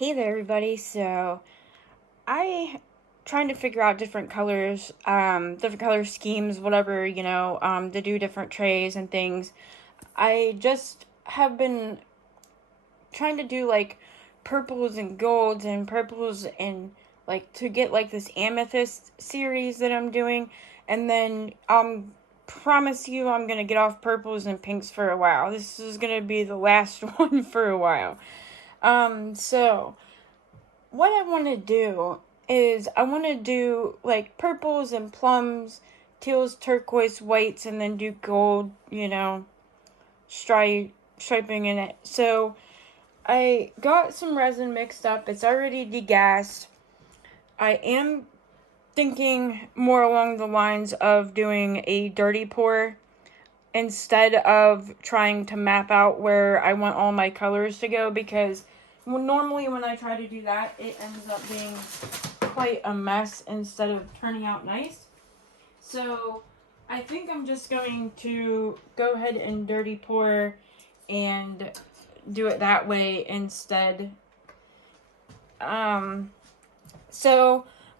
Hey there, everybody. So, I trying to figure out different colors, different color schemes, whatever, to do different trays and things. I just have been trying to do like purples and golds and purples and like to get like this amethyst series that I'm doing, and then promise you I'm gonna get off purples and pinks for a while. This is gonna be the last one for a while. So what I want to do is I want to do like purples and plums, teals, turquoise, whites, and then do gold, striping in it. So I got some resin mixed up. It's already degassed. I am thinking more along the lines of doing a dirty pour instead of trying to map out where I want all my colors to go, because normally when I try to do that, it ends up being quite a mess instead of turning out nice. So I think I'm just going to go ahead and dirty pour and do it that way instead. So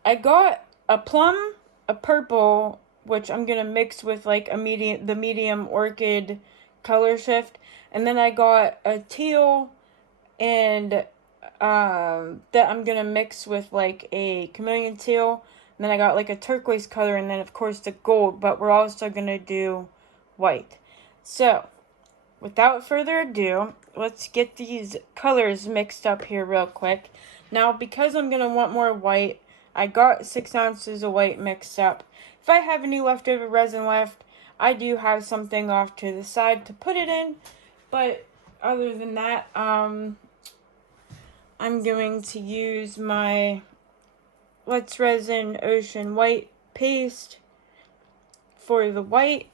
I got a plum, a purple, which I'm gonna mix with like the medium orchid color shift, and then I got a teal and that I'm gonna mix with like a chameleon teal, and then I got like a turquoise color, and then of course the gold, but we're also gonna do white. So without further ado, let's get these colors mixed up here real quick. Now, because I'm gonna want more white, I got 6 ounces of white mixed up. If I have any leftover resin left, I do have something off to the side to put it in, but other than that, I'm going to use my Let's Resin Ocean White paste for the white.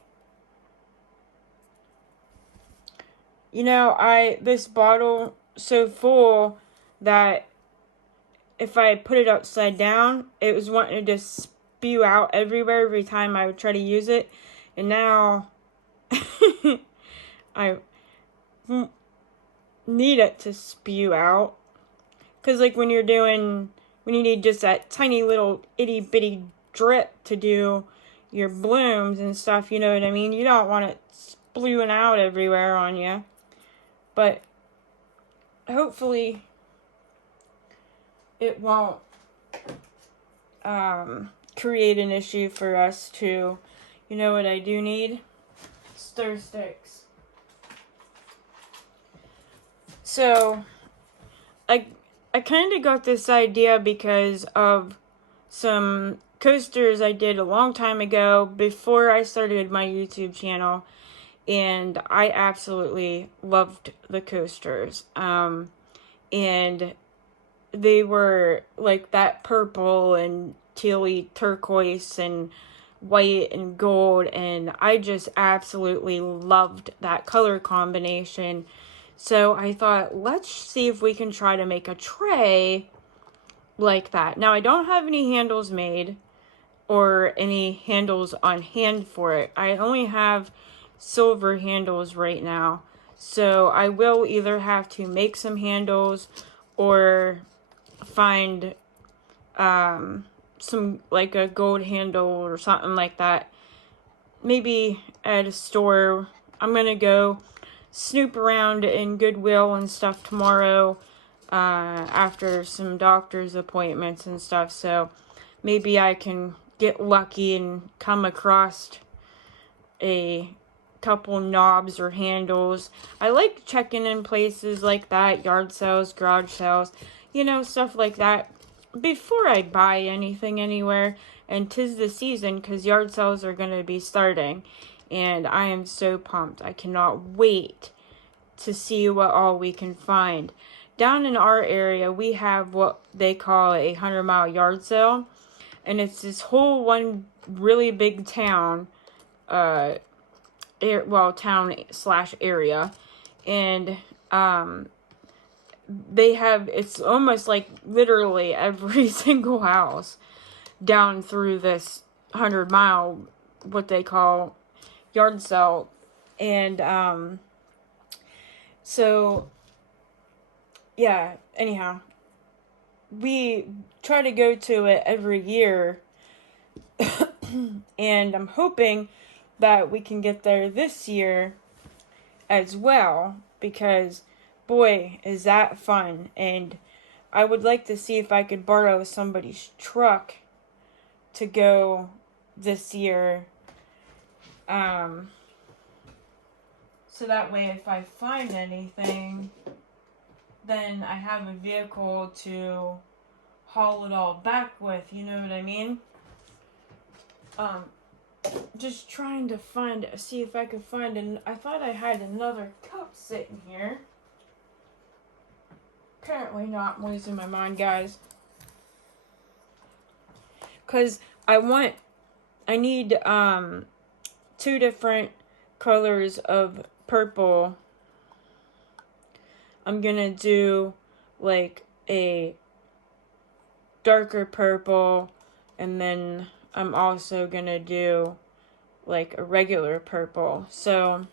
This bottle so full that if I put it upside down, it was wanting to just spew out everywhere every time I would try to use it. And now I need it to spew out. Because like when you need just that tiny little itty bitty drip to do your blooms and stuff, you know what I mean? You don't want it spewing out everywhere on you. But hopefully it won't create an issue for us too. You know what I do need? Stir sticks. So I kind of got this idea because of some coasters I did a long time ago before I started my YouTube channel, and I absolutely loved the coasters. And they were like that purple and tealy turquoise and white and gold, and I just absolutely loved that color combination. So I thought, let's see if we can try to make a tray like that. Now, I don't have any handles made or any handles on hand for it. I only have silver handles right now. So I will either have to make some handles or find some like a gold handle or something like that, maybe at a store. I'm gonna go snoop around in Goodwill and stuff tomorrow after some doctor's appointments and stuff, so maybe I can get lucky and come across a couple knobs or handles. I like checking in places like that, yard sales, garage sales, stuff like that, before I buy anything anywhere. And 'tis the season, because yard sales are going to be starting, and I am so pumped. I cannot wait to see what all we can find. Down in our area, we have what they call a 100-mile yard sale, and it's this whole one really big town, town/area, and they have, it's almost like literally every single house down through this 100-mile, what they call yard sale. And so yeah, anyhow, we try to go to it every year, and I'm hoping that we can get there this year as well, because boy, is that fun. And I would like to see if I could borrow somebody's truck to go this year. So that way if I find anything, then I have a vehicle to haul it all back with, you know what I mean? Just trying to see if I could find I thought I had another cup sitting here. Apparently not. I'm losing my mind, guys. Because I need, 2 different colors of purple. I'm gonna do, like, a darker purple, and then I'm also gonna do, like, a regular purple. So,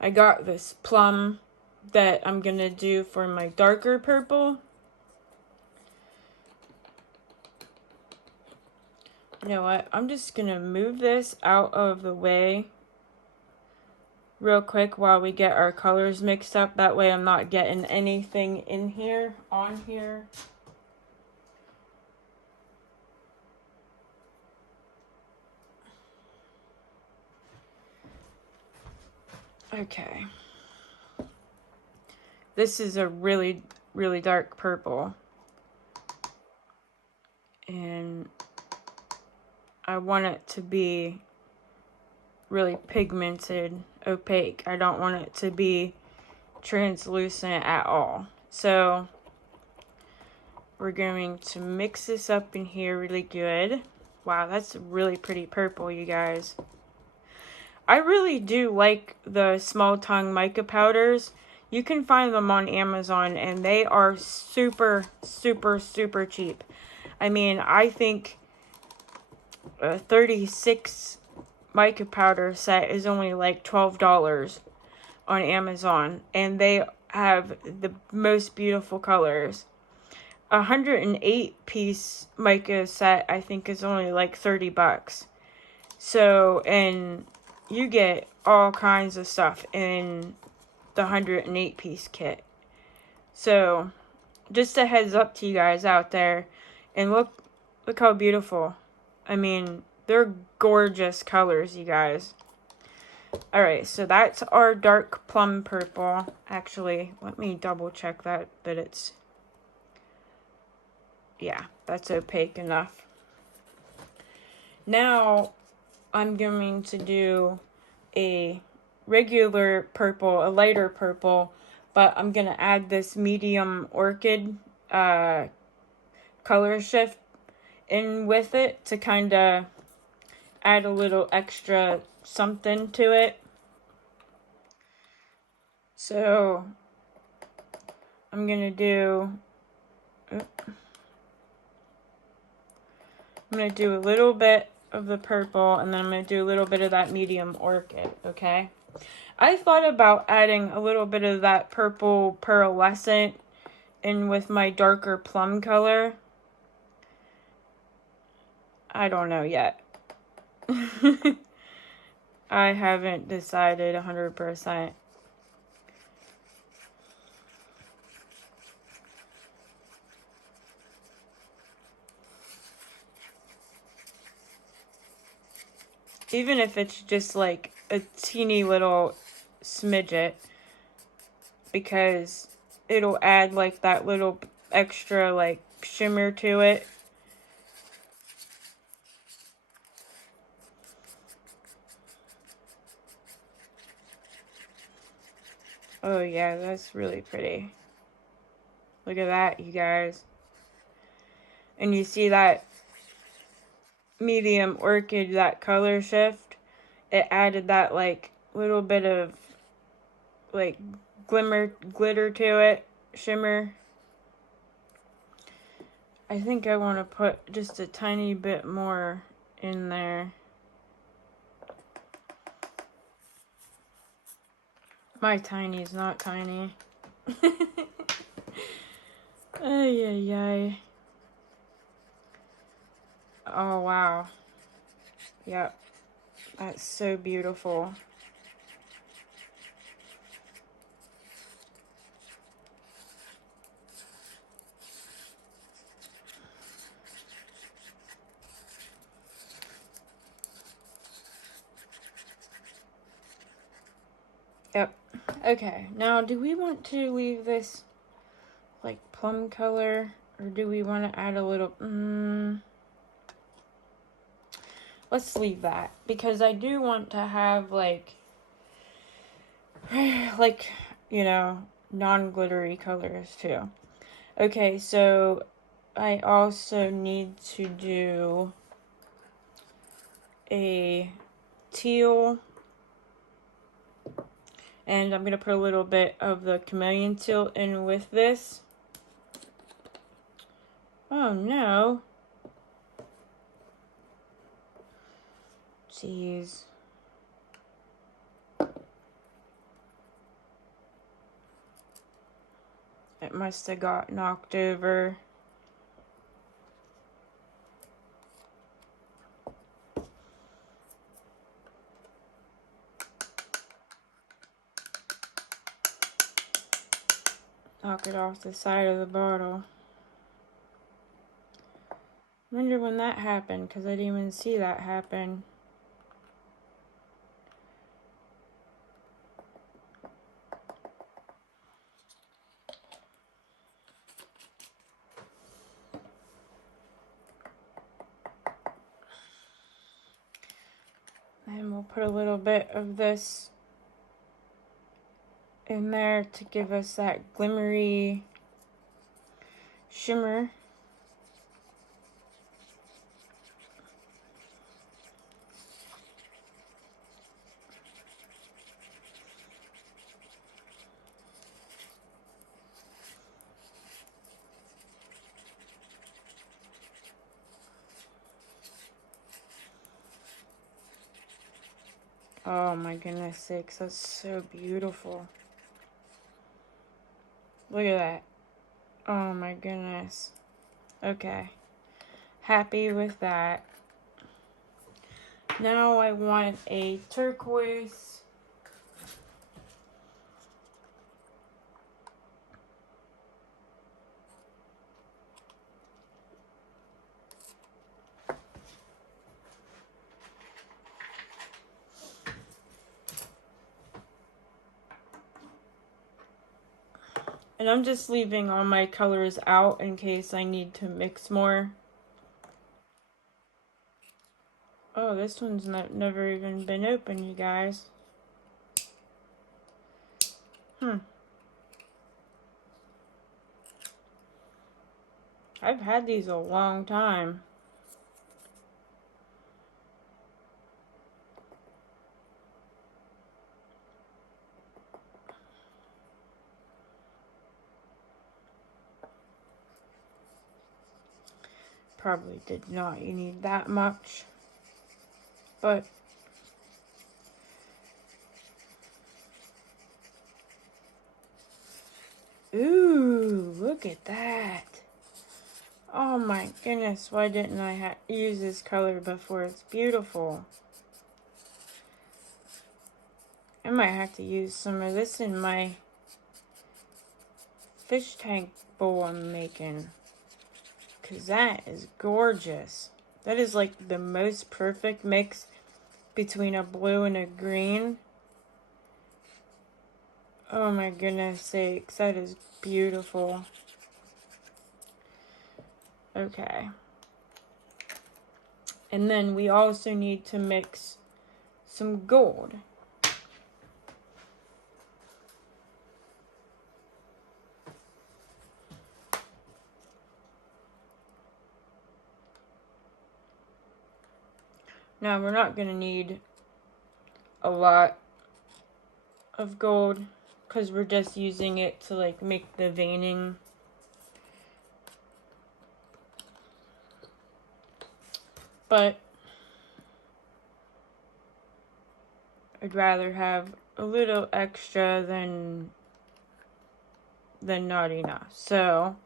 I got this plum that I'm gonna do for my darker purple. You know what? I'm just gonna move this out of the way real quick while we get our colors mixed up. That way I'm not getting anything in here, on here. Okay. This is a really, really dark purple. And I want it to be really pigmented, opaque. I don't want it to be translucent at all. So we're going to mix this up in here really good. Wow, that's really pretty purple, you guys. I really do like the small tongue mica powders. You can find them on Amazon, and they are super, super, super cheap. I mean, I think a 36 mica powder set is only like $12 on Amazon, and they have the most beautiful colors. A 108 piece mica set I think is only like 30 bucks. So, and you get all kinds of stuff in the 108 piece kit. So, just a heads up to you guys out there. And look how beautiful. I mean, they're gorgeous colors, you guys. Alright, so that's our dark plum purple. Actually, let me double check that it's... Yeah, that's opaque enough. Now, I'm going to do a regular purple, a lighter purple, but I'm going to add this medium orchid color shift in with it to kind of add a little extra something to it. So, I'm going to do... I'm going to do a little bit of the purple, and then I'm going to do a little bit of that medium orchid, okay? I thought about adding a little bit of that purple pearlescent in with my darker plum color. I don't know yet. I haven't decided 100%. Even if it's just like a teeny little smidget, because it'll add like that little extra like shimmer to it. Oh yeah, that's really pretty. Look at that, you guys. And you see that medium orchid, that color shift? It added that like little bit of like glitter to it, shimmer. I think I want to put just a tiny bit more in there. My tiny is not tiny. Ay, ay, ay. Oh, wow. Yep. That's so beautiful. Yep. Okay, now do we want to leave this like plum color, or do we want to add a little, let's leave that, because I do want to have like, like, you know, non-glittery colors too. Okay, so I also need to do a teal, and I'm going to put a little bit of the chameleon teal in with this. Oh no. Jeez. It must have got knocked over. Knock it off the side of the bottle. Wonder when that happened, because I didn't even see that happen. And we'll put a little bit of this in there to give us that glimmery shimmer. Oh my goodness sakes, that's so beautiful. Look at that. Oh my goodness. Okay. Happy with that. Now I want a turquoise. And I'm just leaving all my colors out in case I need to mix more. Oh, this one's never even been open, you guys. I've had these a long time. Probably did not need that much. But ooh, look at that. Oh my goodness, why didn't I use this color before? It's beautiful. I might have to use some of this in my fish tank bowl I'm making, because that is gorgeous. That is like the most perfect mix between a blue and a green. Oh my goodness sakes, that is beautiful. Okay. And then we also need to mix some gold. Now we're not going to need a lot of gold because we're just using it to like make the veining. But I'd rather have a little extra than not enough. So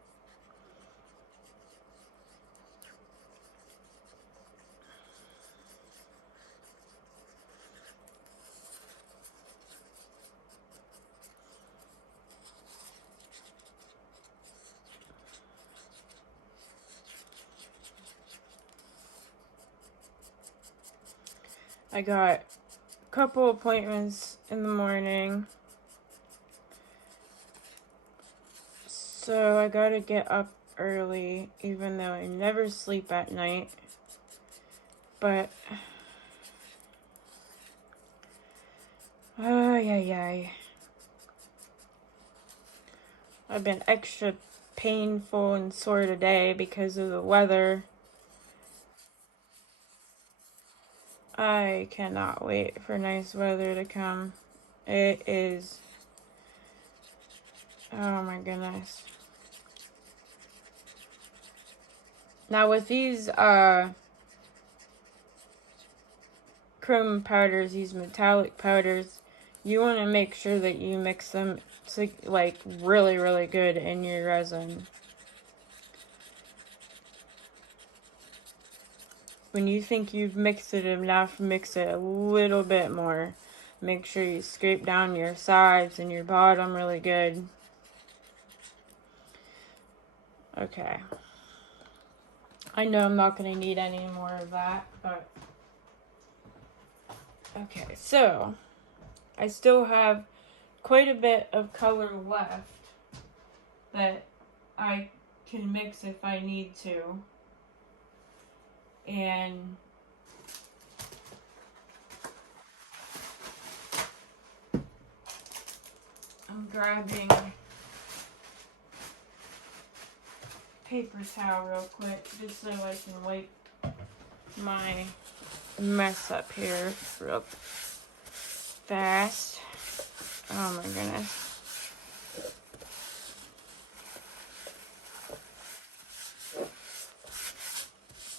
I got a couple appointments in the morning. So I gotta get up early, even though I never sleep at night. But, yeah. I've been extra painful and sore today because of the weather. I cannot wait for nice weather to come. It is, oh my goodness. Now with these chrome powders, these metallic powders, you want to make sure that you mix them like really, really good in your resin. When you think you've mixed it enough, mix it a little bit more. Make sure you scrape down your sides and your bottom really good. Okay. I know I'm not going to need any more of that, but... Okay, so I still have quite a bit of color left that I can mix if I need to. And I'm grabbing paper towel real quick just so I can wipe my mess up here real fast. Oh my goodness.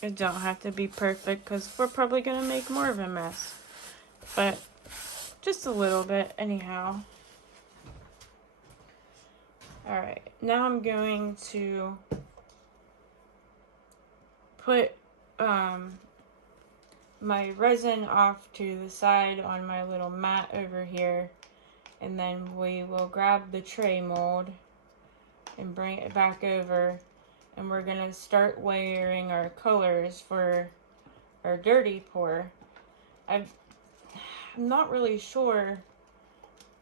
It don't have to be perfect because we're probably going to make more of a mess. But just a little bit anyhow. Alright, now I'm going to put my resin off to the side on my little mat over here, and then we will grab the tray mold and bring it back over, and we're gonna start layering our colors for our dirty pour. I'm not really sure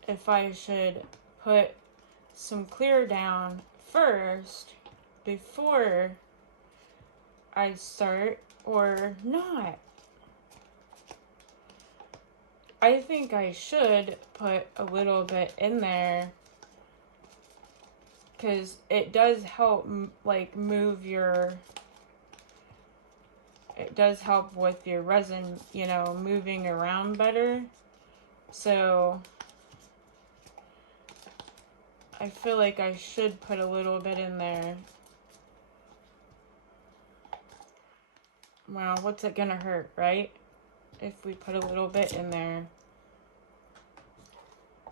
if I should put some clear down first before I start or not. I think I should put a little bit in there because it does help like move your, it does help with your resin, you know, moving around better. So I feel like I should put a little bit in there. Well, what's it gonna hurt, right? If we put a little bit in there.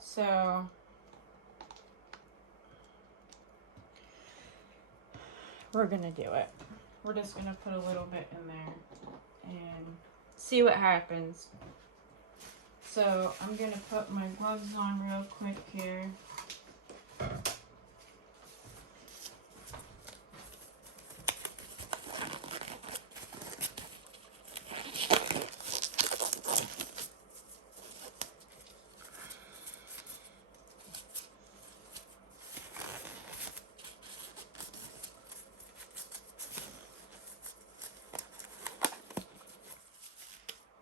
So we're gonna do it. We're just gonna put a little bit in there and see what happens. So I'm gonna put my gloves on real quick here.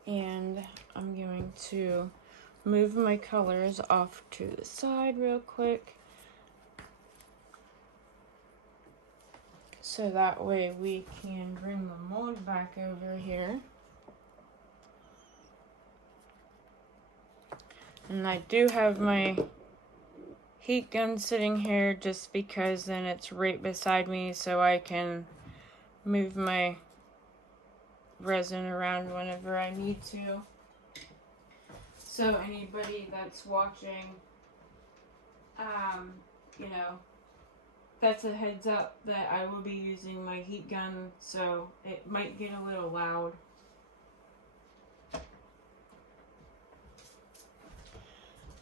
And I'm going to move my colors off to the side real quick, so that way we can bring the mold back over here. And I do have my heat gun sitting here just because then it's right beside me, so I can move my resin around whenever I need to. So anybody that's watching, you know, that's a heads up that I will be using my heat gun, so it might get a little loud.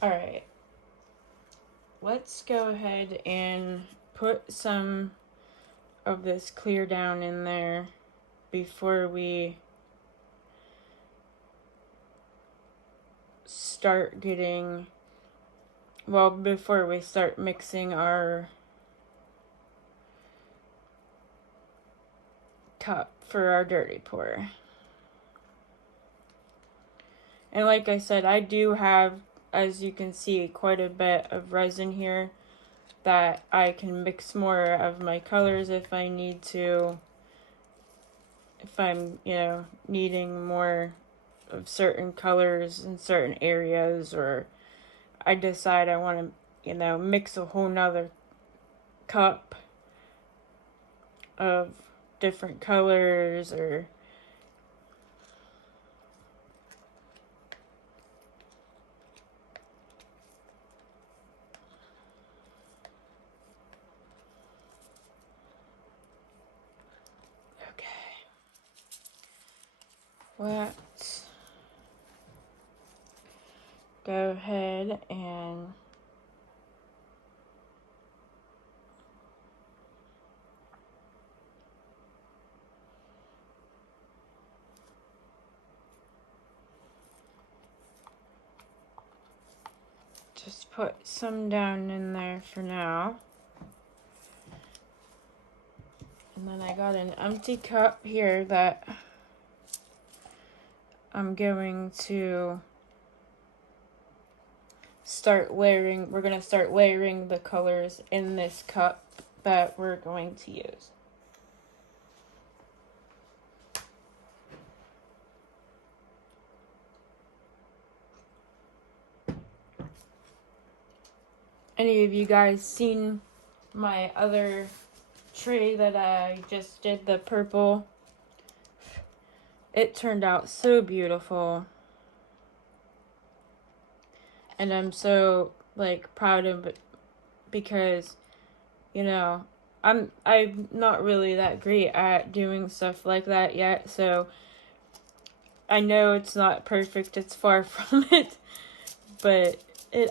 Alright, let's go ahead and put some of this clear down in there before we start getting, well, before we start mixing our cup for our dirty pour. And like I said, I do have, as you can see, quite a bit of resin here that I can mix more of my colors if I need to. If I'm, needing more of certain colors in certain areas, or I decide I want to, mix a whole nother cup of different colors, or let's go ahead and just put some down in there for now. And then I got an empty cup here that I'm going to start layering. We're going to start layering the colors in this cup that we're going to use. Any of you guys seen my other tray that I just did, the purple? It turned out so beautiful. And I'm so proud of it because, I'm not really that great at doing stuff like that yet, so I know it's not perfect, it's far from it, but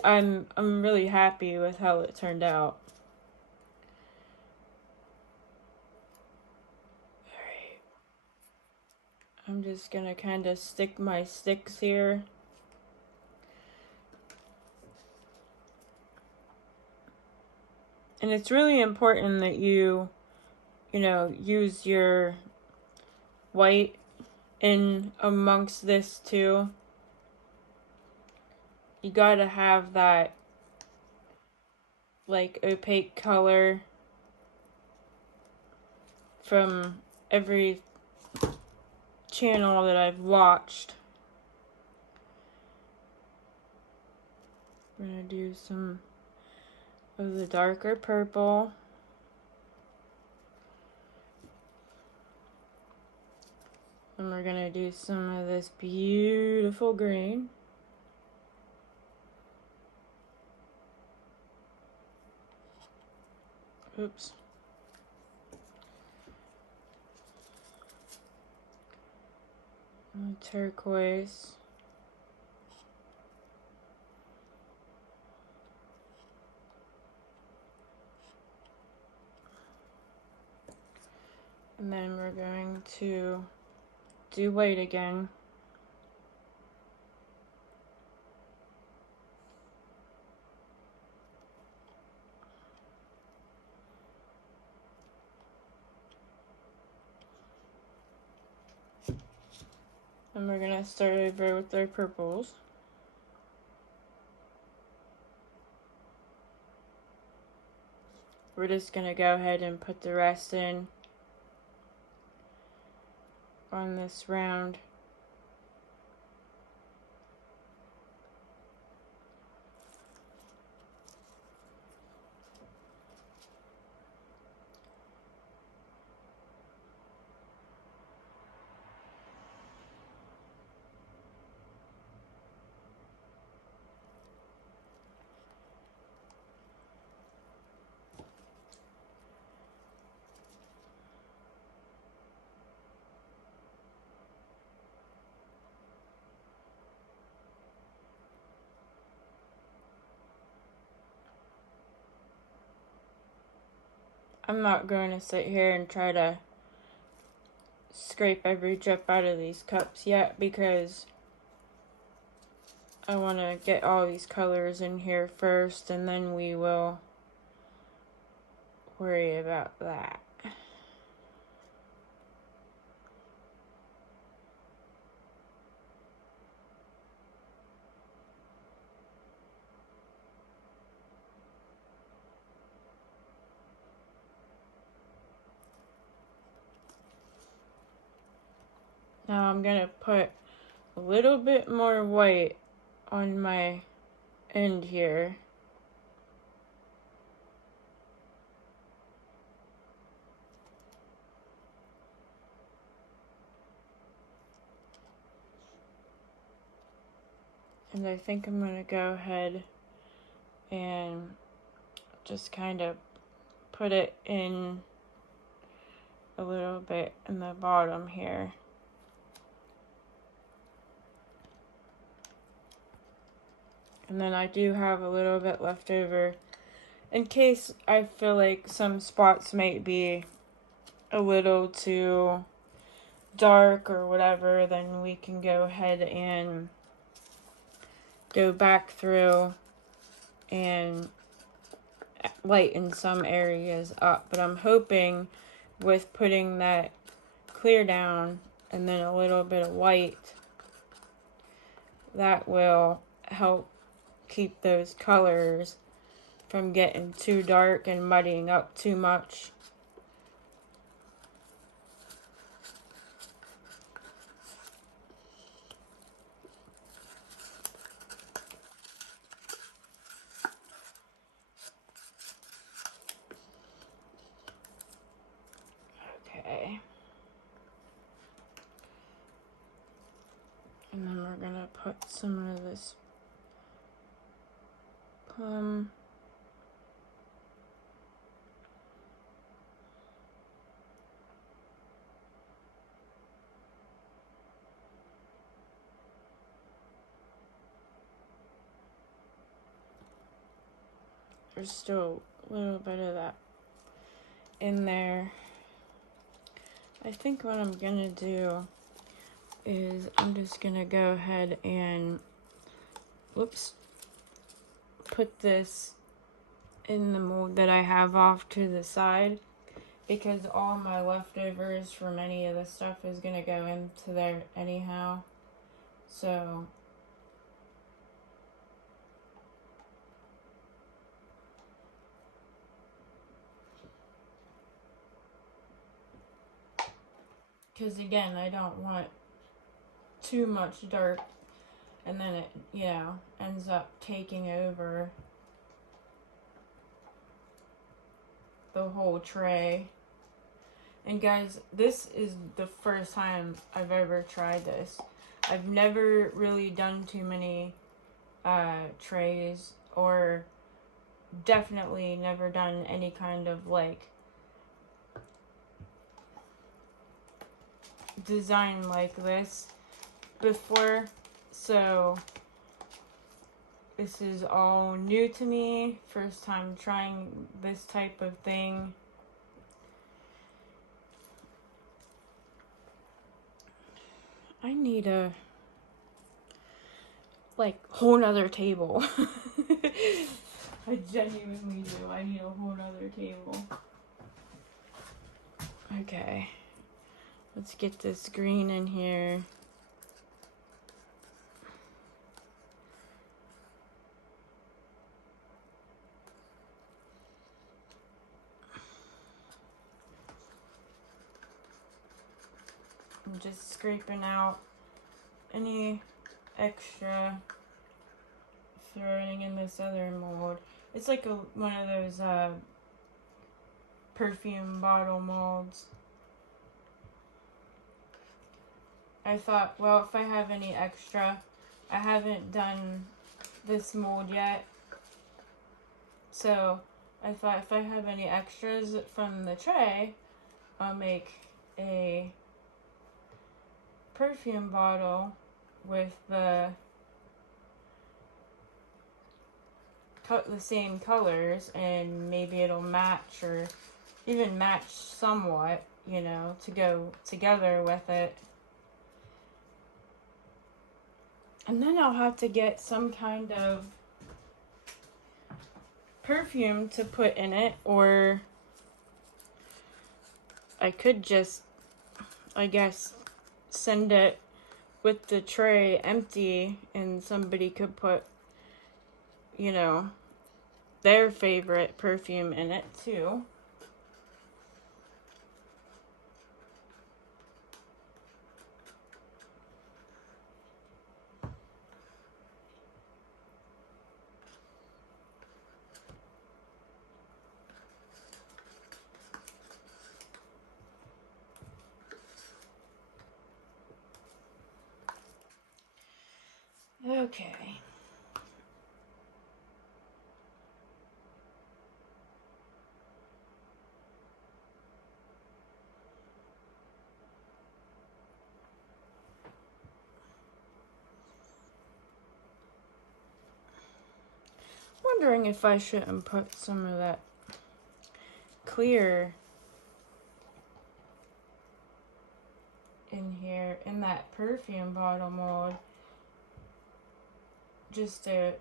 I'm really happy with how it turned out. Alright. I'm just gonna kind of stick my sticks here. And it's really important that you use your white in amongst this too. You gotta have that opaque color from every channel that I've watched. We're gonna do some of the darker purple. And we're gonna do some of this beautiful green. Oops. Turquoise. And then we're going to do white again. And we're gonna start over with our purples. We're just gonna go ahead and put the rest in on this round. I'm not going to sit here and try to scrape every drip out of these cups yet because I want to get all these colors in here first, and then we will worry about that. Now I'm going to put a little bit more white on my end here. And I think I'm going to go ahead and just kind of put it in a little bit in the bottom here. And then I do have a little bit left over in case I feel like some spots might be a little too dark or whatever, then we can go ahead and go back through and lighten some areas up. But I'm hoping with putting that clear down and then a little bit of white, that will help keep those colors from getting too dark and muddying up too much. Okay. And then we're gonna put some of this plum. There's still a little bit of that in there. I think what I'm gonna do is I'm just gonna go ahead and put this in the mold that I have off to the side, because all my leftovers from any of this stuff is gonna go into there anyhow. So because again, I don't want too much dark and then it, you know, ends up taking over the whole tray. And guys, this is the first time I've ever tried this. I've never really done too many trays, or definitely never done any kind of like design like this before, so this is all new to me. First time trying this type of thing. I need a like whole nother table. I genuinely do. I need a whole nother table. Okay. Let's get this green in here. I'm just scraping out any extra, throwing in this other mold. It's like one of those perfume bottle molds. I thought, well, if I have any extra, I haven't done this mold yet, so I thought if I have any extras from the tray, I'll make a perfume bottle with the same colors, and maybe it'll match, or even match somewhat, you know, to go together with it. And then I'll have to get some kind of perfume to put in it, or I could just, I guess, send it with the tray empty and somebody could put, you know, their favorite perfume in it too. Okay. Wondering if I shouldn't put some of that clear in here, in that perfume bottle mold, just to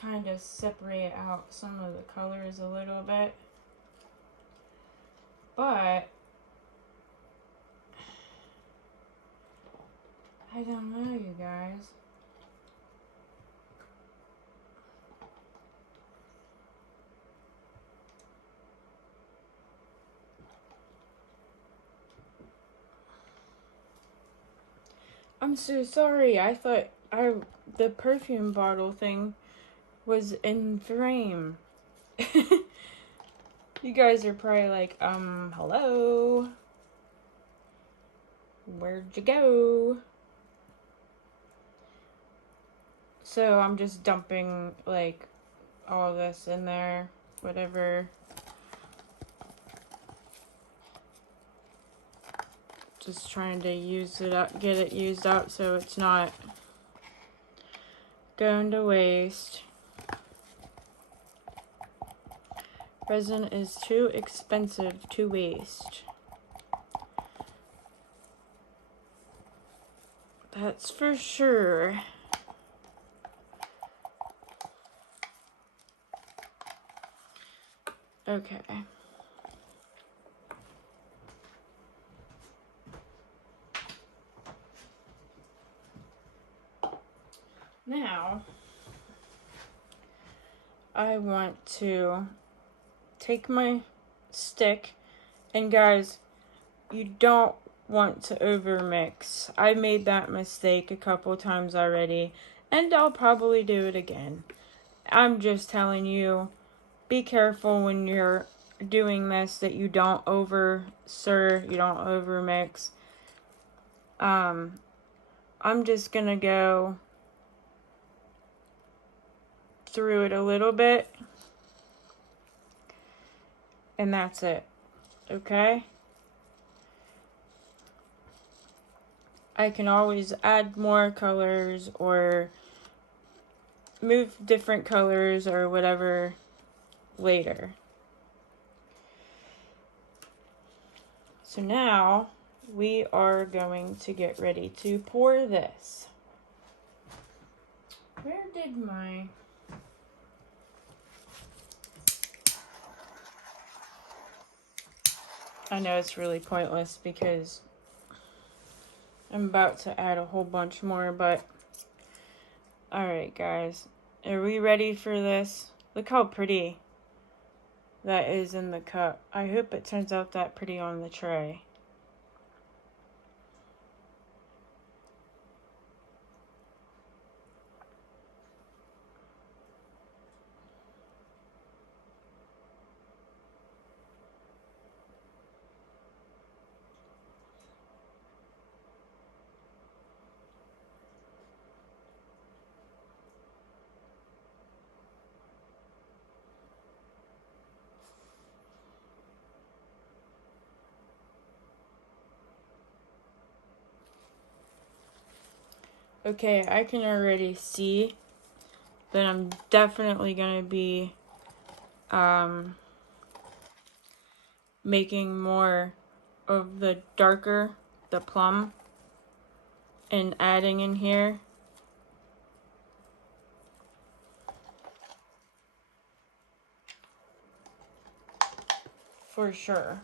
kind of separate out some of the colors a little bit. But I don't know, you guys. I'm so sorry. I thought the perfume bottle thing was in frame. You guys are probably like, hello? Where'd you go? So I'm just dumping, like, all this in there, whatever. Just trying to use it up, get it used up so it's not going to waste. Resin is too expensive to waste. That's for sure. Okay. Now, I want to take my stick, and guys, you don't want to overmix. I made that mistake a couple times already, and I'll probably do it again. I'm just telling you, be careful when you're doing this that you don't over-stir, you don't overmix. I'm just gonna go through it a little bit, and that's it. Okay? I can always add more colors or move different colors or whatever later. So now we are going to get ready to pour this. Where did my... I know it's really pointless because I'm about to add a whole bunch more, but alright guys, are we ready for this? Look how pretty that is in the cup. I hope it turns out that pretty on the tray. Okay, I can already see that I'm definitely going to be making more of the plum, and adding in here. for sure.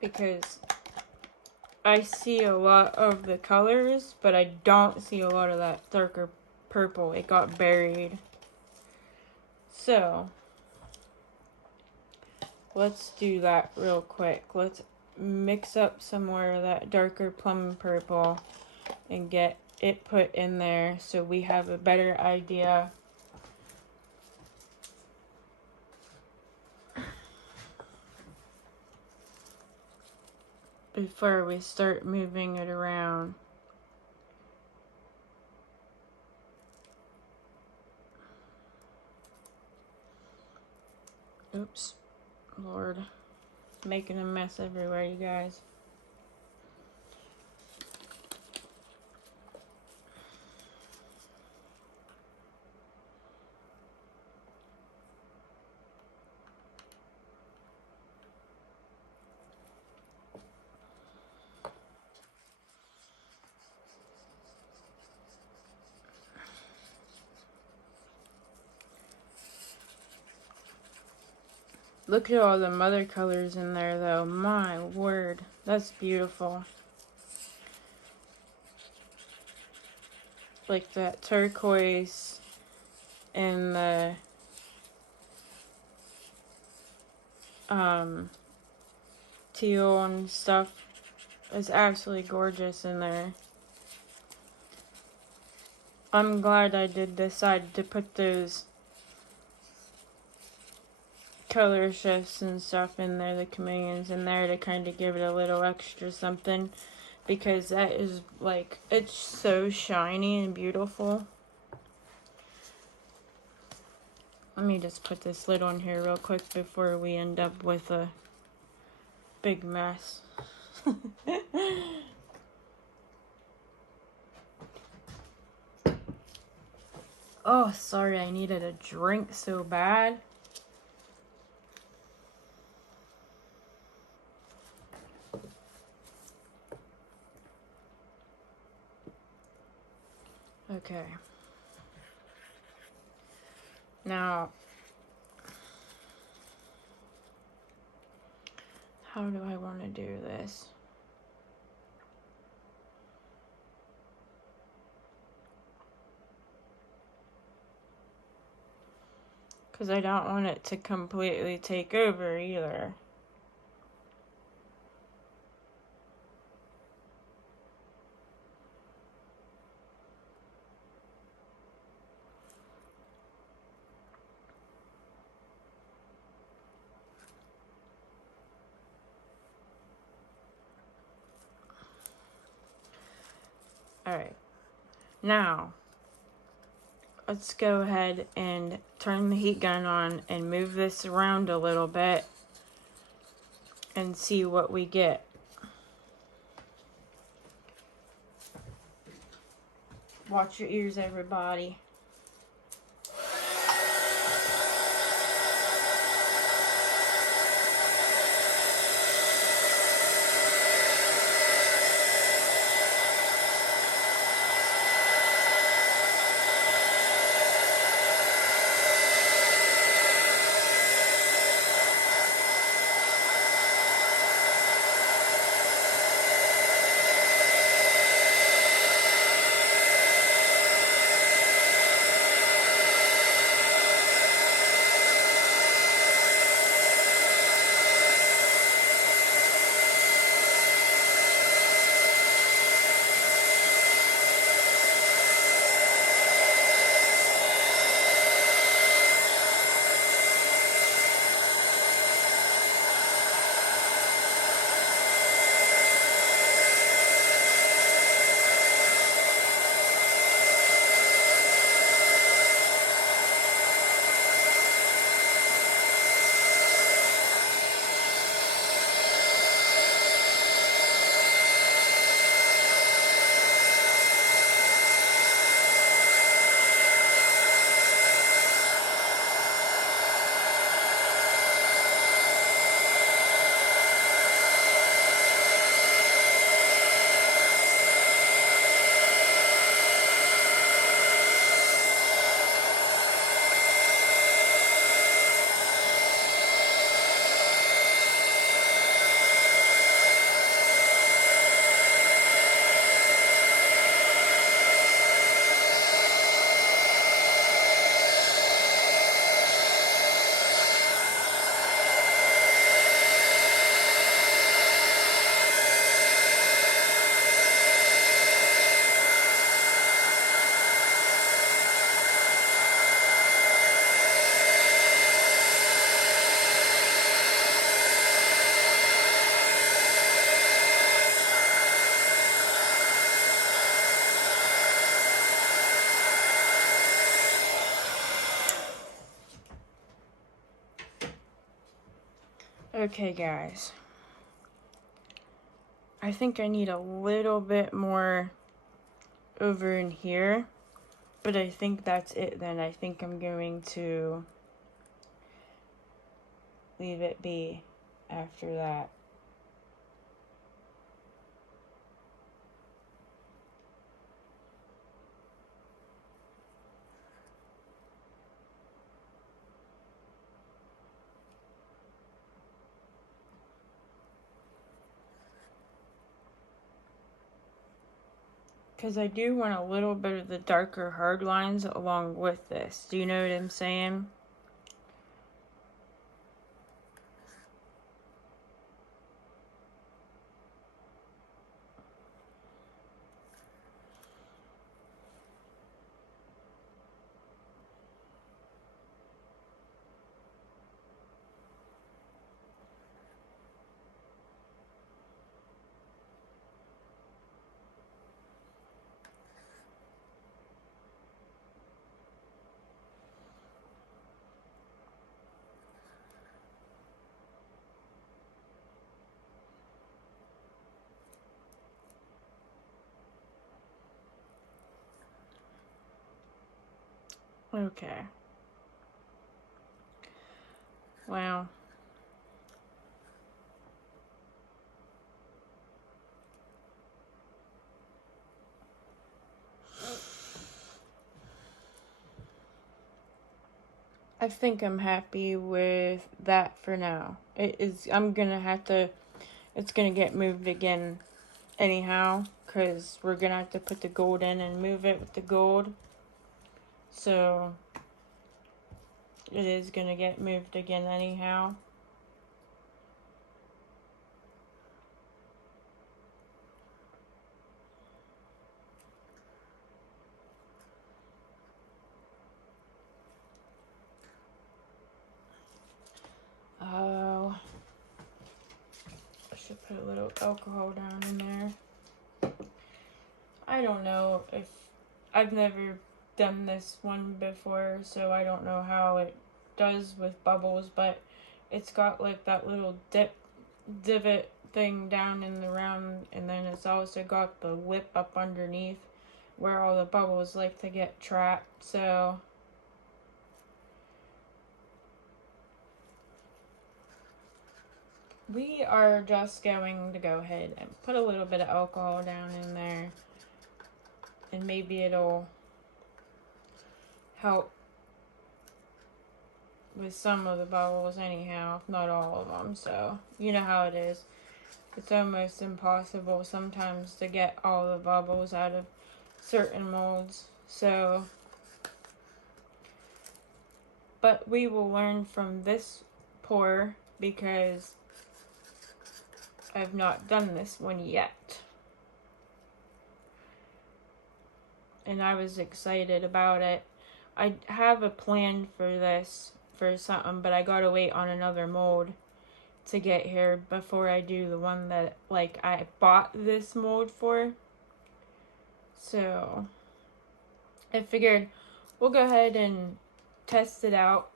Because I see a lot of the colors, but I don't see a lot of that darker purple. It got buried. So, let's do that real quick. Let's mix up some more of that darker plum purple and get it put in there so we have a better idea before we start moving it around. Oops, Lord, making a mess everywhere, you guys. Look at all the mother colors in there, though. My word, that's beautiful. Like that turquoise and the teal and stuff is absolutely gorgeous in there. I'm glad I did decide to put those color shifts and stuff in there, the chameleons in there, to kind of give it a little extra something, because that is like, it's so shiny and beautiful. Let me just put this lid on here real quick before we end up with a big mess. Oh, sorry, I needed a drink so bad. Okay. Now, how do I want to do this? Because I don't want it to completely take over either. Alright, now, let's go ahead and turn the heat gun on and move this around a little bit and see what we get. Watch your ears, everybody. Okay, guys. I think I need a little bit more over in here. But I think that's it then. I think I'm going to leave it be after that. Because I do want a little bit of the darker hard lines along with this. Do you know what I'm saying? Okay. Wow. I think I'm happy with that for now. I'm gonna have to, it's gonna get moved again anyhow, because we're gonna have to put the gold in and move it with the gold. So, it is gonna get moved again anyhow. Oh, I should put a little alcohol down in there. I don't know if, I've never done this one before, so I don't know how it does with bubbles, but it's got like that little divot thing down in the round, and then it's also got the lip up underneath where all the bubbles like to get trapped. So we are just going to go ahead and put a little bit of alcohol down in there, and maybe it'll help with some of the bubbles anyhow, if not all of them. So you know how it is. It's almost impossible sometimes to get all the bubbles out of certain molds. So, but we will learn from this pour because I've not done this one yet. And I was excited about it. I have a plan for this, for something, but I gotta wait on another mold to get here before I do the one that, like, I bought this mold for. So, I figured we'll go ahead and test it out,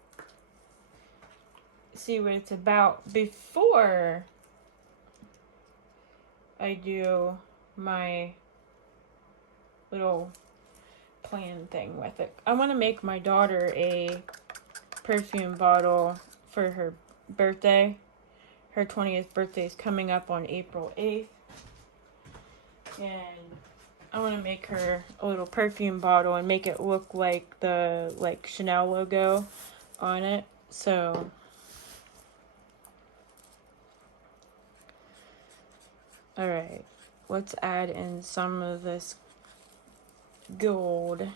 see what it's about before I do my little plan thing with it. I want to make my daughter a perfume bottle for her birthday. Her 20th birthday is coming up on April 8th. And I want to make her a little perfume bottle and make it look like the Chanel logo on it. So alright, let's add in some of this gold.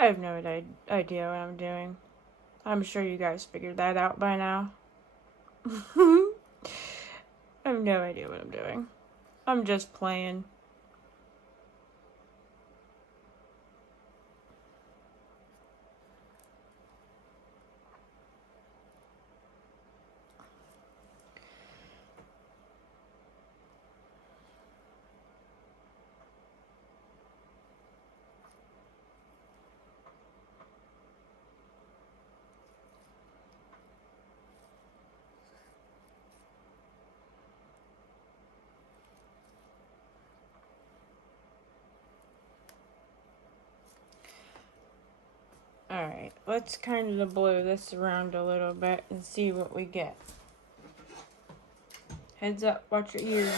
I have no idea what I'm doing. I'm sure you guys figured that out by now. I have no idea what I'm doing. I'm just playing. Alright, let's kind of blow this around a little bit and see what we get. Heads up, watch your ears.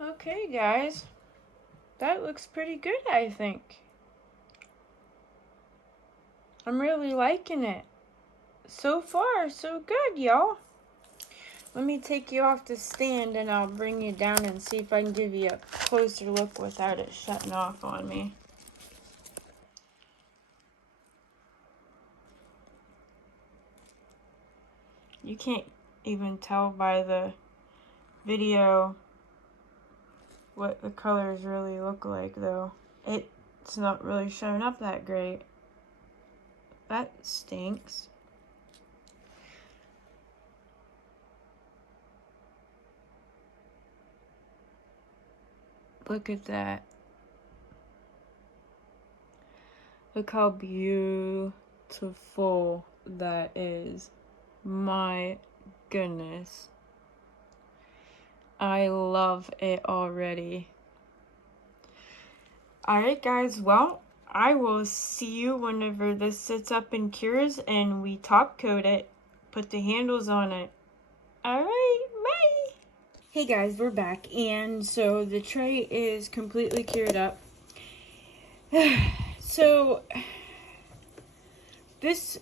Okay, guys. That looks pretty good, I think. I'm really liking it. So far, so good, y'all. Let me take you off the stand and I'll bring you down and see if I can give you a closer look without it shutting off on me. You can't even tell by the video what the colors really look like, though. It's not really showing up that great. That stinks. Look at that. Look how beautiful that is. My goodness. I love it already. Alright guys, well, I will see you whenever this sits up and cures and we top coat it. Put the handles on it. Alright, bye! Hey guys, we're back, and so the tray is completely cured up. So, this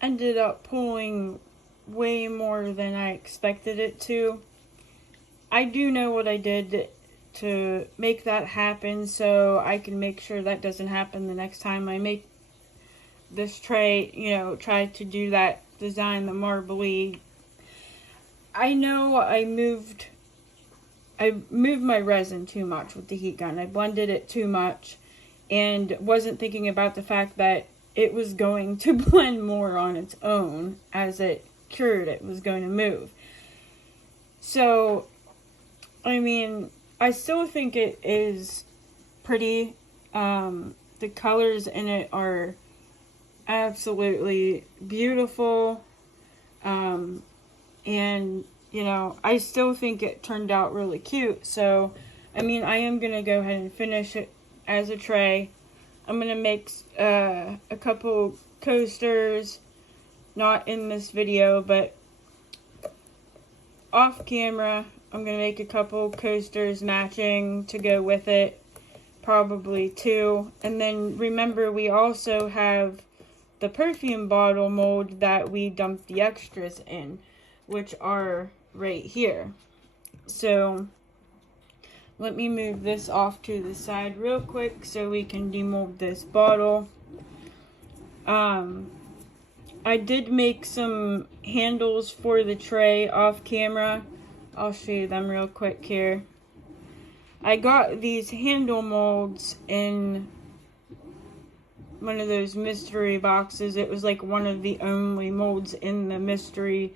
ended up pulling way more than I expected it to. I do know what I did to make that happen, so I can make sure that doesn't happen the next time I make this tray, you know, try to do that design, the marbly. I know I moved my resin too much with the heat gun. I blended it too much and wasn't thinking about the fact that it was going to blend more on its own as it cured. It was going to move. So, I mean, I still think it is pretty. The colors in it are absolutely beautiful. And, you know, I still think it turned out really cute. So, I mean, I am going to go ahead and finish it as a tray. I'm going to make a couple coasters, not in this video, but off camera. I'm going to make a couple coasters matching to go with it. Probably 2. And then remember, we also have the perfume bottle mold that we dumped the extras in, which are right here. So let me move this off to the side real quick so we can demold this bottle. I did make some handles for the tray off camera. I'll show you them real quick here. I got these handle molds in one of those mystery boxes. It was like one of the only molds in the mystery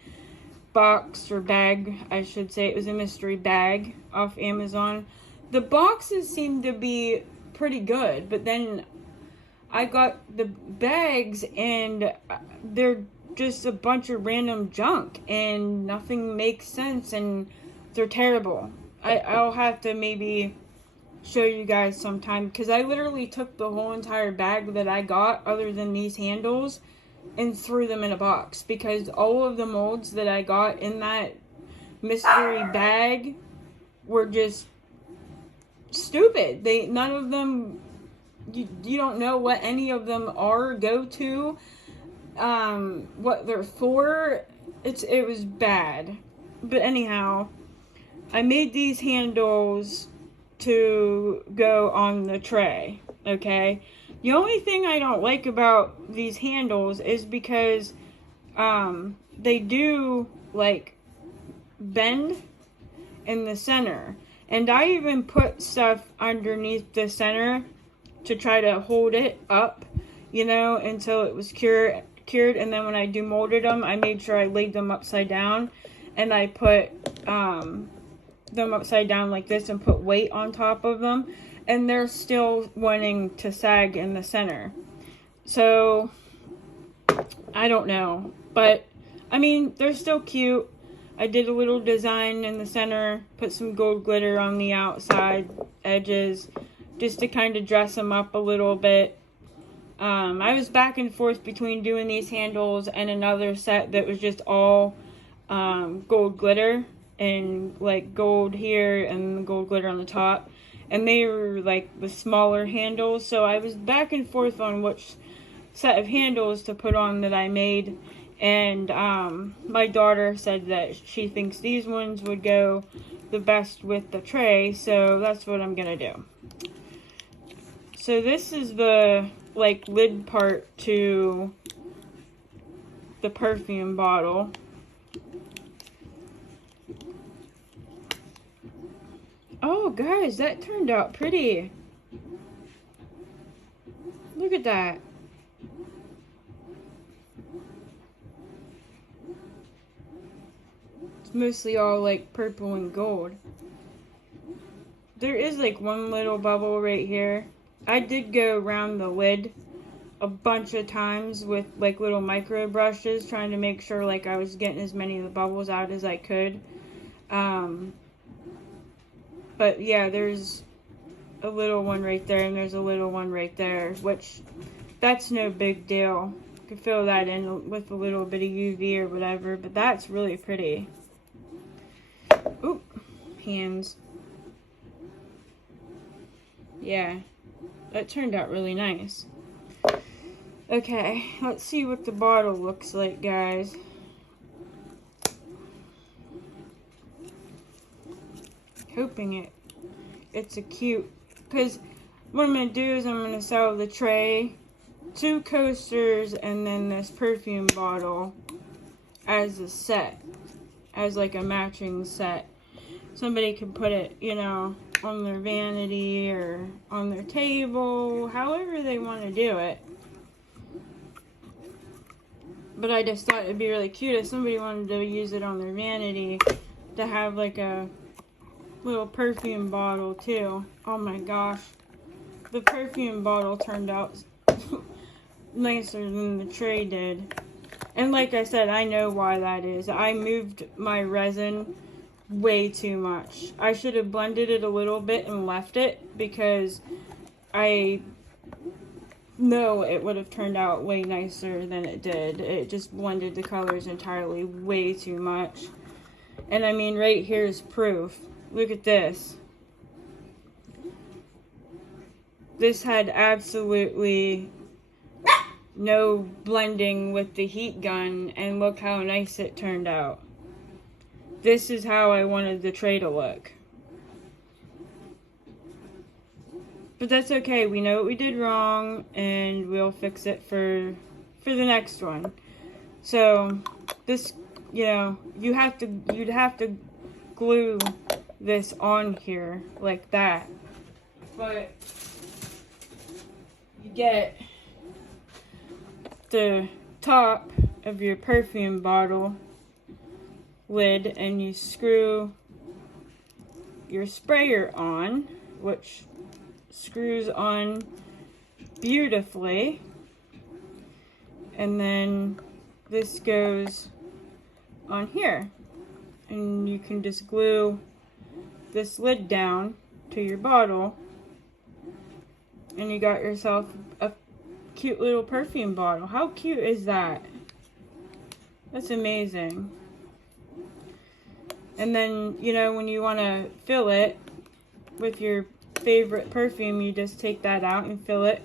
box, or bag, I should say. It was a mystery bag off Amazon. The boxes seemed to be pretty good, but then I got the bags and they're just a bunch of random junk and nothing makes sense and they're terrible. I'll have to maybe show you guys sometime, because I literally took the whole entire bag that I got, other than these handles, and threw them in a box, because all of the molds that I got in that mystery bag were just stupid. None of them, you don't know what any of them are, go to, what they're for. It was bad. But anyhow, I made these handles to go on the tray, okay? The only thing I don't like about these handles is because they do, like, bend in the center. And I even put stuff underneath the center to try to hold it up, you know, until it was cured. And then when I demolded them, I made sure I laid them upside down. And I put them upside down like this and put weight on top of them, and they're still wanting to sag in the center. So I don't know, but I mean, they're still cute. I did a little design in the center, put some gold glitter on the outside edges just to kind of dress them up a little bit. I was back and forth between doing these handles and another set that was just all gold glitter, and like gold here and gold glitter on the top, and they were like the smaller handles, so I was back and forth on which set of handles to put on that I made. And my daughter said that she thinks these ones would go the best with the tray, so that's what I'm gonna do. So this is the like lid part to the perfume bottle. Oh, guys, that turned out pretty. Look at that. It's mostly all like purple and gold. There is like one little bubble right here. I did go around the lid a bunch of times with like little micro brushes, trying to make sure like I was getting as many of the bubbles out as I could. But yeah, there's a little one right there, and there's a little one right there, which that's no big deal. You can fill that in with a little bit of UV or whatever, but that's really pretty. Oop, hands. Yeah, that turned out really nice. Okay, let's see what the bottle looks like, guys. Hoping it's a cute, because what I'm going to do is I'm going to sell the tray, 2 coasters, and then this perfume bottle as a set, as like a matching set. Somebody can put it, you know, on their vanity or on their table, however they want to do it. But I just thought it'd be really cute if somebody wanted to use it on their vanity, to have like a little perfume bottle too. Oh my gosh, the perfume bottle turned out nicer than the tray did. And like I said, I know why that is. I moved my resin way too much. I should have blended it a little bit and left it, because I know it would have turned out way nicer than it did. It just blended the colors entirely way too much. And I mean, right here is proof. Look at this. This had absolutely no blending with the heat gun, and look how nice it turned out. This is how I wanted the tray to look. But that's okay, we know what we did wrong, and we'll fix it for the next one. So, this, you know, you'd have to glue this on here, like that. But, you get the top of your perfume bottle lid, and you screw your sprayer on, which screws on beautifully, and then this goes on here, and you can just glue this lid down to your bottle, and you got yourself a cute little perfume bottle. How cute is that? That's amazing. And then, you know, when you want to fill it with your favorite perfume, you just take that out and fill it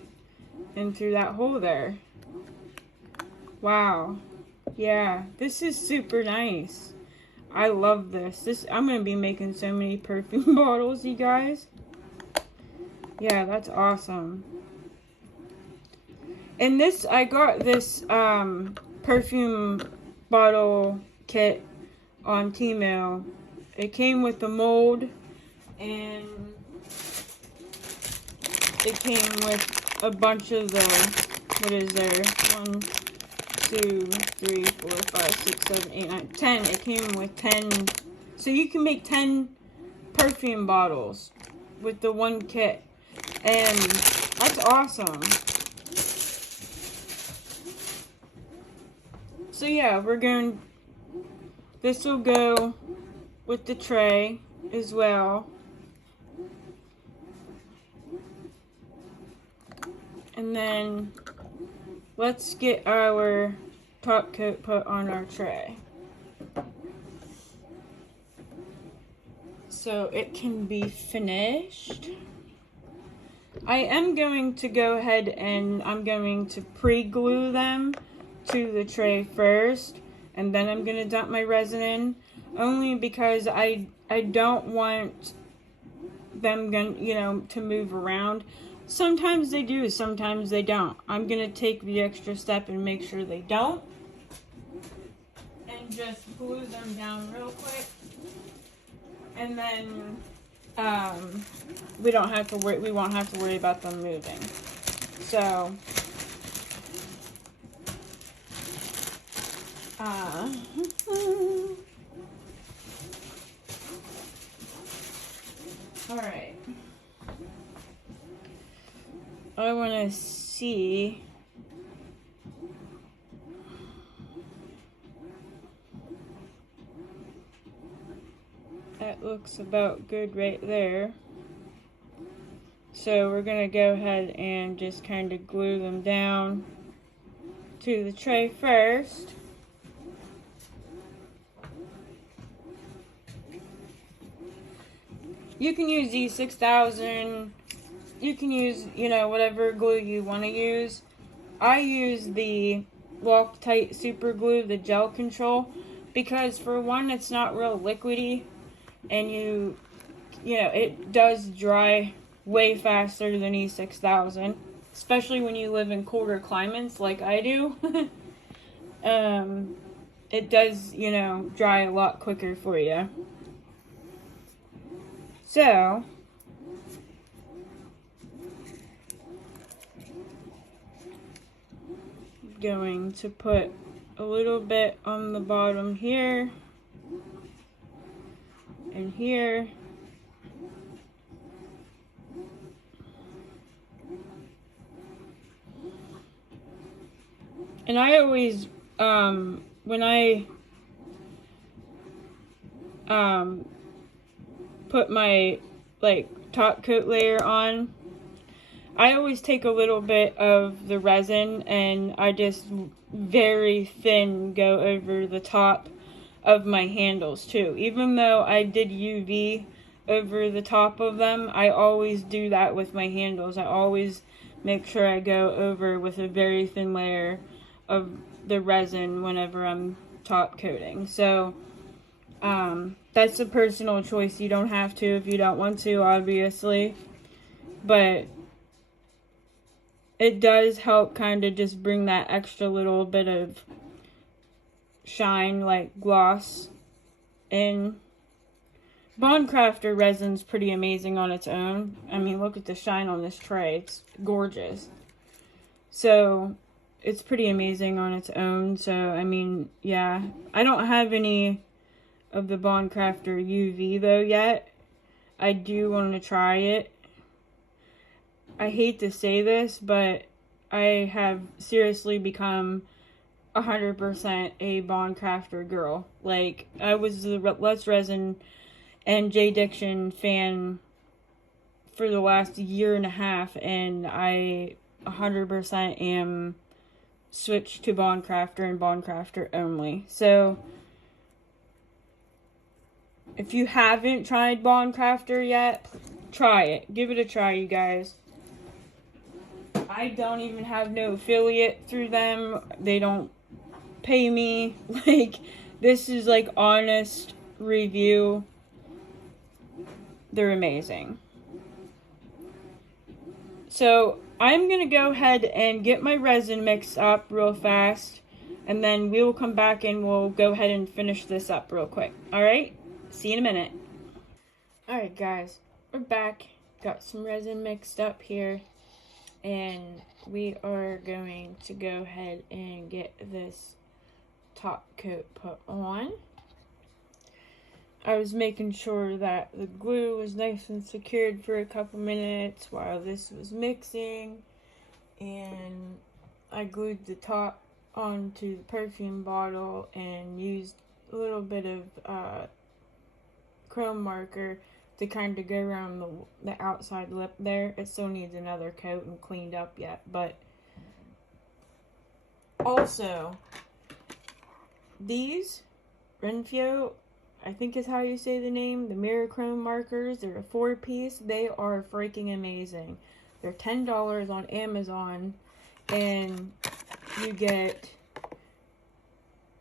in through that hole there. Wow. Yeah, this is super nice. I love this. I'm going to be making so many perfume bottles, you guys. Yeah, that's awesome. And this, I got this perfume bottle kit on Temu. It came with the mold, and it came with a bunch of the, what is there, 1, 2, 3, 4, 5, 6, 7, 8, 9, 10. It came with 10, so you can make 10 perfume bottles with the one kit, and that's awesome. So yeah, this will go with the tray as well. And then let's get our top coat put on our tray, so it can be finished. I am going to go ahead and I'm going to pre-glue them to the tray first, and then I'm going to dump my resin in, only because I don't want them to move around. Sometimes they do, sometimes they don't. I'm going to take the extra step and make sure they don't, and just glue them down real quick, and then we won't have to worry about them moving. So all right. I want to see that looks about good right there. So we're going to go ahead and just kind of glue them down to the tray first. You can use E6000, you can use, whatever glue you want to use. I use the Loctite Super Glue, the gel control, because for one, it's not real liquidy, and it does dry way faster than E6000, especially when you live in colder climates like I do. It does, dry a lot quicker for you. So, I'm going to put a little bit on the bottom here and here. And I always when I put my like top coat layer on, I always take a little bit of the resin and I just very thin go over the top of my handles too. Even though I did UV over the top of them, I always do that with my handles. I always make sure I go over with a very thin layer of the resin whenever I'm top coating. So that's a personal choice. You don't have to if you don't want to, obviously. But it does help kind of just bring that extra little bit of shine, like gloss in. Bond Crafter resin's pretty amazing on its own. I mean, look at the shine on this tray. It's gorgeous. So, it's pretty amazing on its own. So, I mean, yeah. I don't have any of the Bond Crafter UV, though, yet. I do want to try it. I hate to say this, but I have seriously become 100% a Bond Crafter girl. Like, I was the Let's Resin and J Diction fan for the last year and a half, and I 100% am switched to Bond Crafter and Bond Crafter only. So, if you haven't tried Bond Crafter yet, try it. Give it a try, you guys. I don't even have no affiliate through them. They don't pay me. Like, this is like honest review. They're amazing. So I'm gonna go ahead and get my resin mixed up real fast, and then we will come back and we'll go ahead and finish this up real quick. Alright? See you in a minute. Alright guys, we're back. Got some resin mixed up here, and we are going to go ahead and get this top coat put on. I was making sure that the glue was nice and secured for a couple minutes while this was mixing, and I glued the top onto the perfume bottle and used a little bit of chrome marker to kind of go around the outside lip there. It still needs another coat and cleaned up yet, but also these Renfio, I think is how you say the name, the mirror chrome markers. They're a 4-piece. They are freaking amazing. They're $10 on Amazon, and you get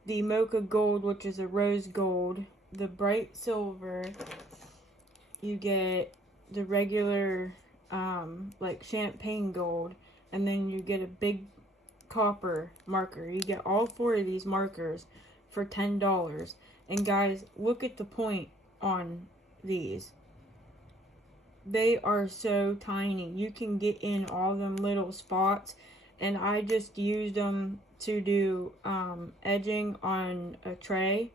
the mocha gold, which is a rose gold, the bright silver, you get the regular like champagne gold, and then you get a big copper marker. You get all 4 of these markers for $10. And guys, look at the point on these. They are so tiny. You can get in all them little spots. And I just used them to do edging on a tray.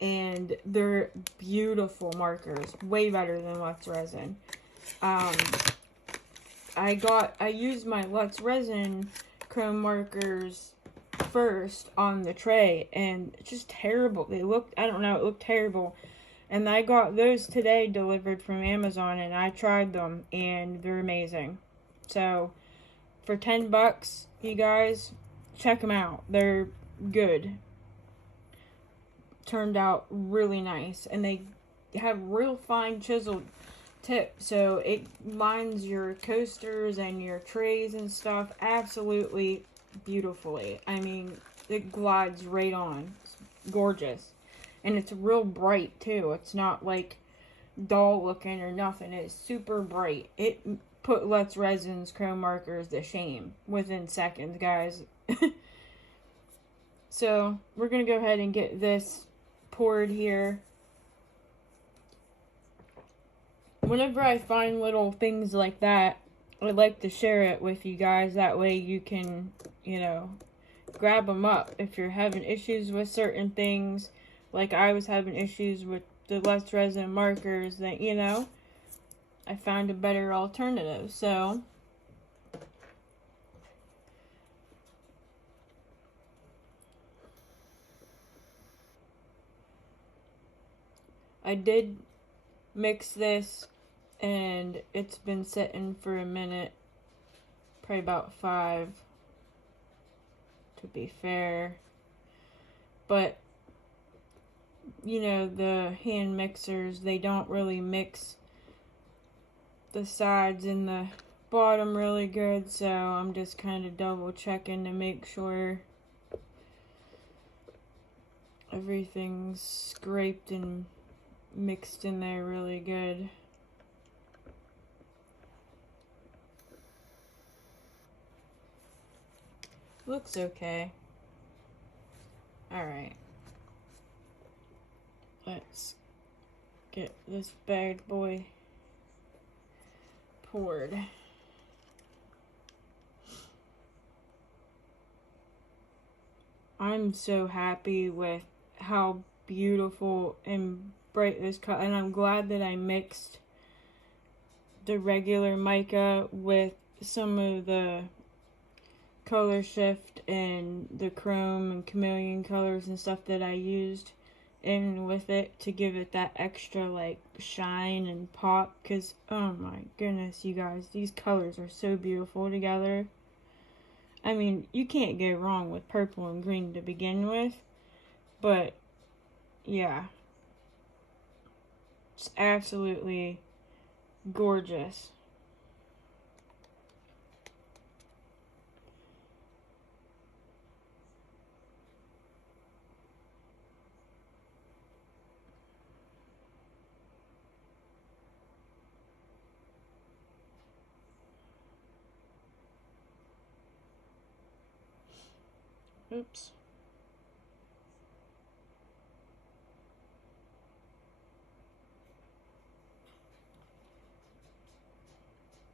And they're beautiful markers. Way better than Let's Resin. I used my Let's Resin chrome markers first on the tray, and it's just terrible. They looked, I don't know, it looked terrible. And I got those today delivered from Amazon, and I tried them, and they're amazing. So, for $10, you guys, check them out. They're good. Turned out really nice, and they have real fine chiseled tip, so it lines your coasters and your trays and stuff absolutely beautifully. I mean, it glides right on. It's gorgeous. And it's real bright too. It's not like dull looking or nothing. It's super bright. It put Let's Resin's chrome markers to shame within seconds, guys. So we're gonna go ahead and get this poured here. Whenever I find little things like that, I like to share it with you guys. That way you can, you know, grab them up if you're having issues with certain things. Like I was having issues with the Let's Resin markers, that, you know, I found a better alternative. So I did mix this, and it's been sitting for a minute, probably about 5, to be fair. But, you know, the hand mixers, they don't really mix the sides and the bottom really good, so I'm just kind of double checking to make sure everything's scraped and mixed in there really good. Looks okay. Alright. Let's get this bad boy poured. I'm so happy with how beautiful and bright this color, and I'm glad that I mixed the regular mica with some of the color shift and the chrome and chameleon colors and stuff that I used in with it to give it that extra like shine and pop, because oh my goodness, you guys, these colors are so beautiful together. I mean, you can't go wrong with purple and green to begin with, but yeah, it's absolutely gorgeous. Oops.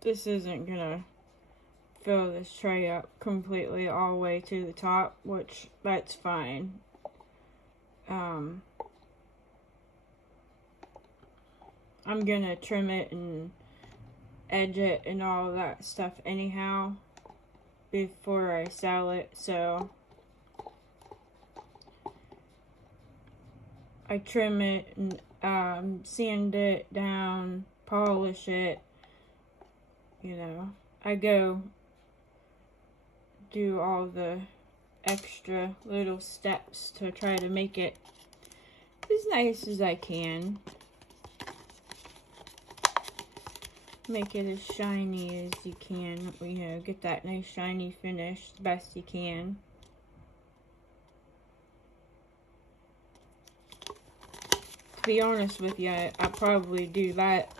This isn't gonna fill this tray up completely all the way to the top, which that's fine. I'm gonna trim it and edge it and all that stuff anyhow before I sell it, so I trim it and sand it down, polish it, you know. I go do all the extra little steps to try to make it as nice as I can. Make it as shiny as you can, you know, get that nice shiny finish the best you can. To be honest with you, I probably do that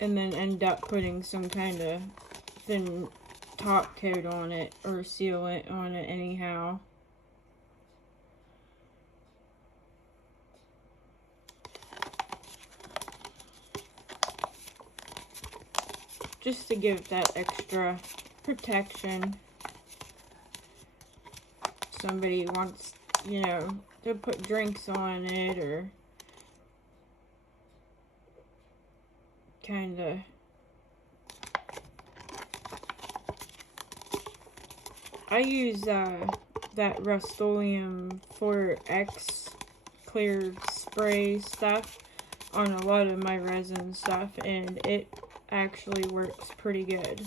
and then end up putting some kind of thin top coat on it or sealant on it anyhow. Just to give that extra protection. Somebody wants, you know, to put drinks on it or kind of I use that Rust-Oleum 4X clear spray stuff on a lot of my resin stuff, and it actually works pretty good.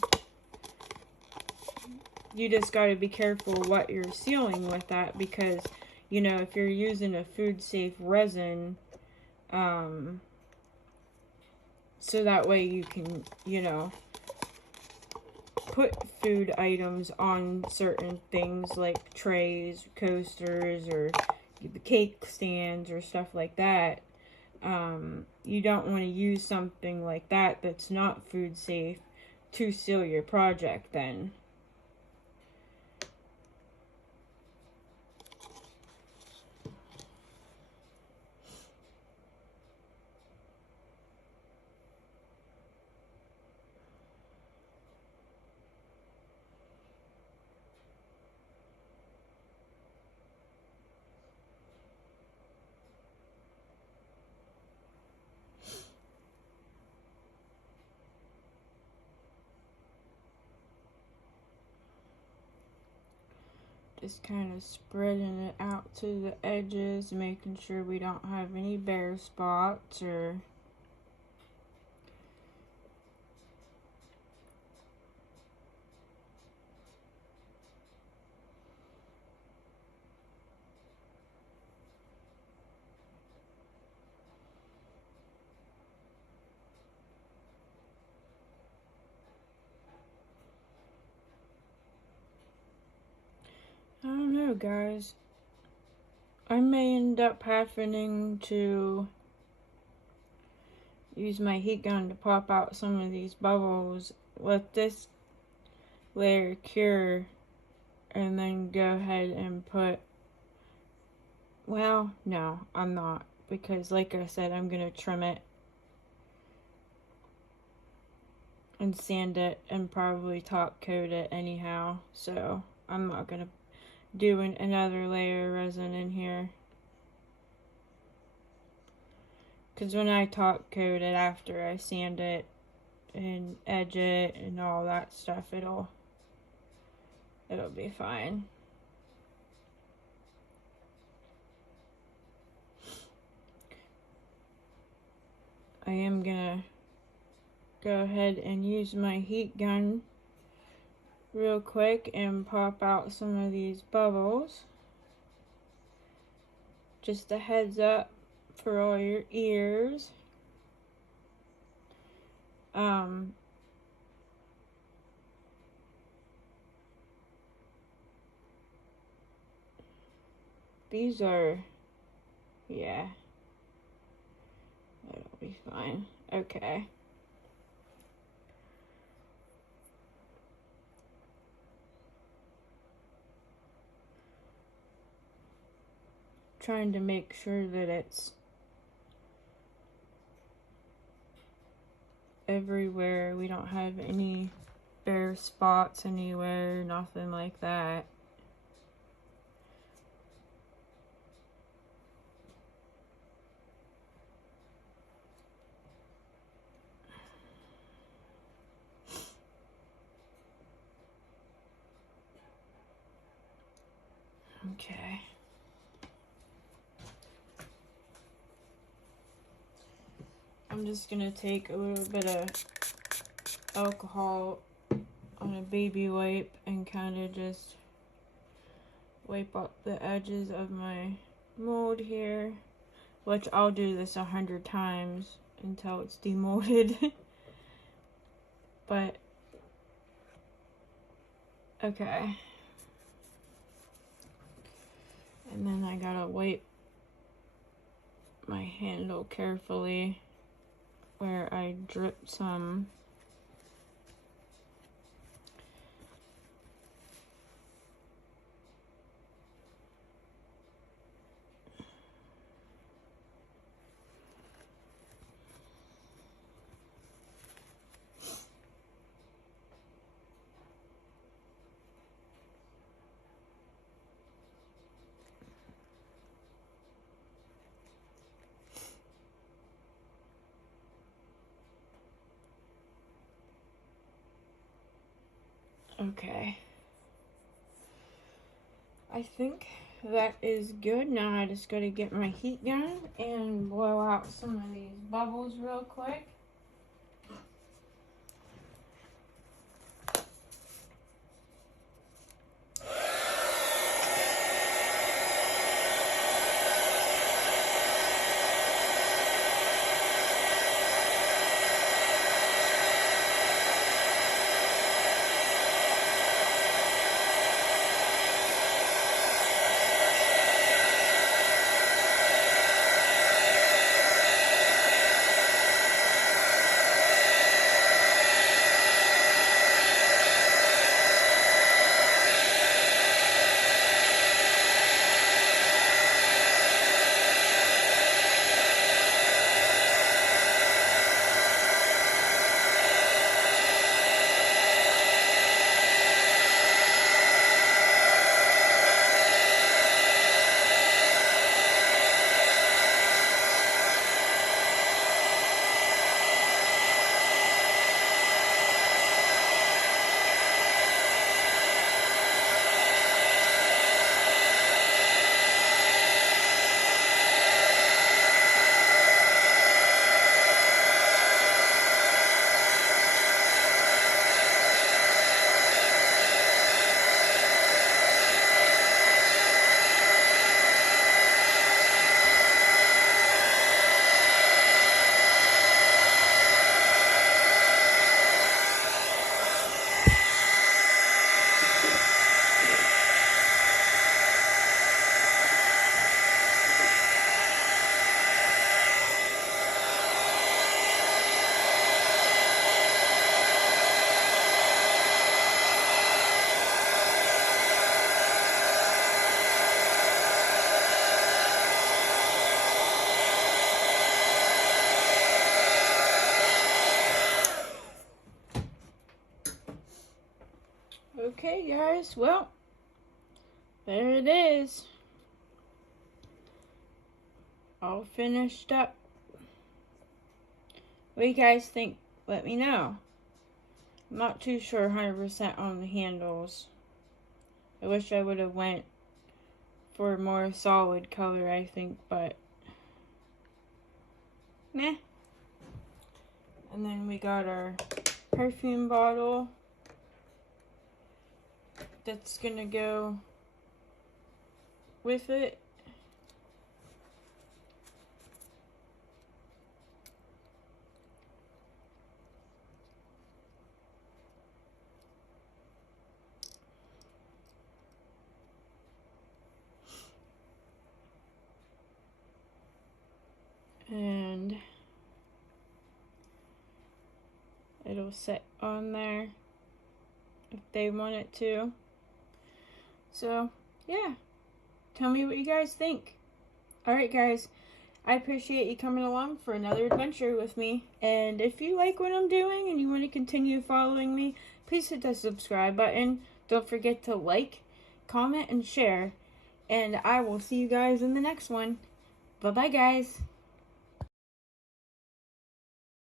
You just got to be careful what you're sealing with that, because, you know, if you're using a food safe resin, so that way you can, you know, put food items on certain things like trays, coasters, or the cake stands or stuff like that. You don't want to use something like that that's not food safe to seal your project then. is kind of spreading it out to the edges, making sure we don't have any bare spots or I don't know, guys. I may end up having to use my heat gun to pop out some of these bubbles. Let this layer cure and then go ahead and put, well, no, I'm not, because like I said, I'm gonna trim it and sand it and probably top coat it anyhow, so I'm not gonna do another layer of resin in here, because when I top coat it after I sand it and edge it and all that stuff, it'll be fine. I am gonna go ahead and use my heat gun real quick and pop out some of these bubbles. Just a heads up for all your ears. These are, yeah, that'll be fine. Okay. Trying to make sure that it's everywhere. We don't have any bare spots anywhere, nothing like that. Okay. I'm just gonna take a little bit of alcohol on a baby wipe and kind of just wipe up the edges of my mold here, which I'll do this 100 times until it's demolded. But okay, and then I gotta wipe my handle carefully where I drip some. Okay, I think that is good. Now I just gotta get my heat gun and blow out some of these bubbles real quick. Okay, guys, well, there it is. All finished up. What do you guys think? Let me know. I'm not too sure 100% on the handles. I wish I would have went for a more solid color, I think, but meh. And then we got our perfume bottle that's gonna go with it. And it'll sit on there if they want it to. So, yeah. Tell me what you guys think. Alright, guys. I appreciate you coming along for another adventure with me. And if you like what I'm doing and you want to continue following me, please hit the subscribe button. Don't forget to like, comment, and share. And I will see you guys in the next one. Bye-bye, guys.